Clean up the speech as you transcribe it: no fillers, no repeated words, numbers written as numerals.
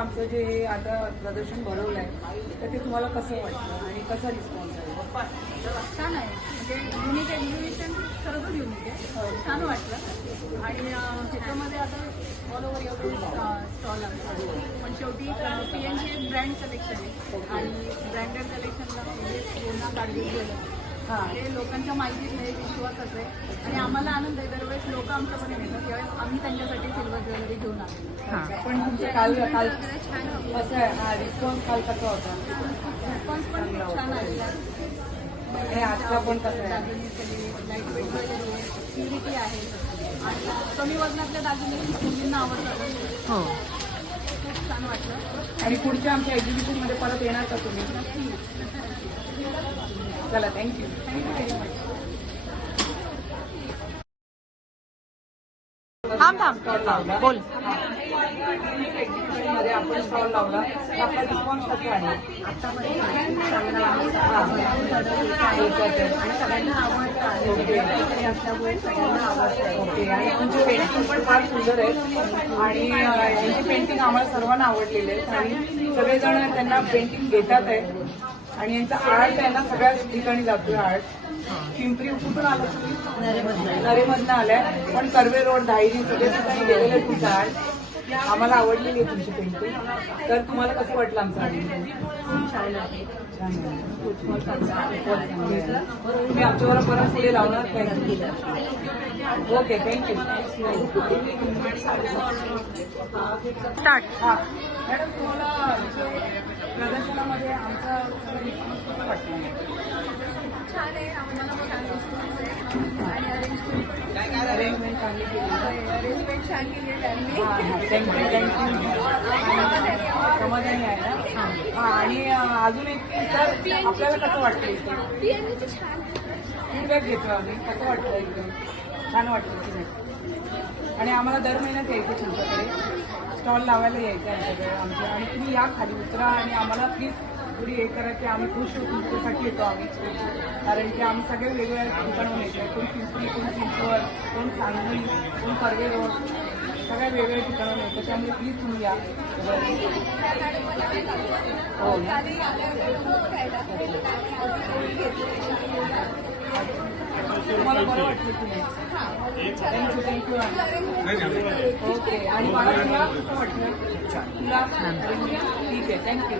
आमचं जे आता प्रदर्शन भरवलं आहे तर ते तुम्हाला कसं वाटतं आणि कसा रिस्पॉन्स आहे? छान आहे. म्हणजे युनिक एक्झिबिशन खरंच युनिक आहे. छान वाटलं. आणि ह्याच्यामध्ये आता ऑल ओव्हर एवढे स्टॉल आहेत. पण शेवटी PNG ब्रँड कलेक्शन आहे आणि ब्रँडेड कलेक्शनला म्हणजे पूर्ण काळजी गेलं हे लोकांच्या माहितीत नाही, विश्वासच आहे. आणि आम्हाला आनंद आहे. दरवेळेस लोक आमच्याकडे येतात त्यावेळेस आम्ही त्यांच्यासाठी सिल्वर ज्वेलरी घेऊन आलो. पण तुमचं काल काल छान कसं आहे? हा रिस्पॉन्स काल कसा होता? रिस्पॉन्स पण खूप छान आलेला आणि आजचा पण कसं आहे? लाईट वेट ज्वेलरी आहे, प्युरिटी आहे आणि कमी वजनातल्या दागिने मुलींना आवडतात. हो. खूप छान वाटलं. आणि पुढच्या आमच्या एक्झिबिशनमध्ये परत येणार का तुम्ही? चला, थँक्यू. Thank you very much. थांब बोल. मध्ये आपण स्टॉल लावला आपला रिस्पॉन्स कसा आहे? ओके. आणि तुमची पेंटिंग पण फार सुंदर आहे आणि यांची पेंटिंग आम्हाला सर्वांना आवडलेली आहे आणि सगळेजण त्यांना पेंटिंग घेतात आहे आणि यांचा आर्ट आहे ना सगळ्याच ठिकाणी जातोय आर्ट. पिंपरी कुठून आलं तुम्ही? नरेमधनं आलाय पण कर्वे रोड धायरी सगळे ठिकाणी गेलेलं आहे तुमचं आर्ट. आम्हाला आवडलेली आहे तुमची पेंटिंग. तर तुम्हाला कसं वाटलं आमचं आर्ट? छान आहे. तुम्ही आमच्यावर परत पुढे लावणार काय? Okay, thank you. स्टार्ट. मॅडम तुम्हाला प्रदर्शनामध्ये आमचा रिस्पॉन्स कसं वाटलं? छान आहे. आम्हाला छान रिस्पॉन्स आहे आणि अरेंजमेंट चांगली केली. अरेंजमेंट छान केली आहे त्यांनी. समाधानी आहे ना? हां. आणि अजून एक सर आपल्याला कसं वाटतं? फीडबॅक घेतो आम्ही. कसं वाटतं? एकदम छान वाटतं की नाही? आणि आम्हाला दर महिन्यात यायचं तुमच्याकडे स्टॉल लावायला यायचं आमच्याकडे आमच्या. आणि तुम्ही या खाली उतरा आणि आम्हाला प्लीज थोडी हे करा की आम्ही खुश होतो तुमच्यासाठी येतो आम्ही. कारण की आम्ही सगळे वेगवेगळ्या ठिकाणून येतो. कोण पिंपरी, कोण चिंचवड, कोण सांगली, कोण कर्वे रोड, सगळ्या वेगवेगळ्या ठिकाणून येतो. त्यामुळे प्लीज तुम्ही या. हो ना? तुम्हाला बरं वाटलं की नाही? थँक्यू. ओके. आणि मला तुला कसं वाटलं? तुला ठीक आहे. थँक्यू.